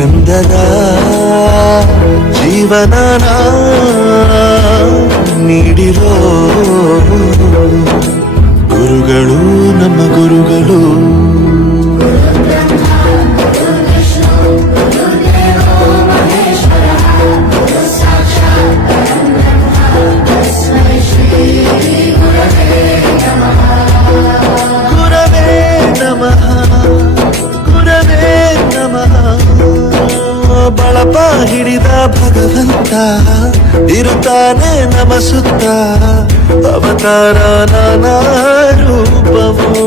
ಚಂದದ ಜೀವನನ ನೀಡಿರೋ ಗುರುಗಳು ನಮ್ಮ ಗುರುಗಳು. ಹಿಡಿದ ಭಗವಂತ ಇರುತ್ತಾನೆ ನಮ ಸುತ್ತ ಅವತಾರ ನಾನಾ ರೂಪವೋ.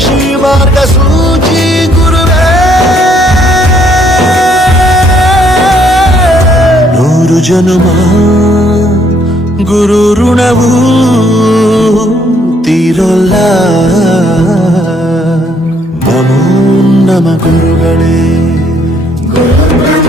మహర్షి మార్గ సూచి గురువే. నూరు జనుమా గురు రుణవు తీరొల్లా. నమో నమ గురుగళే గురు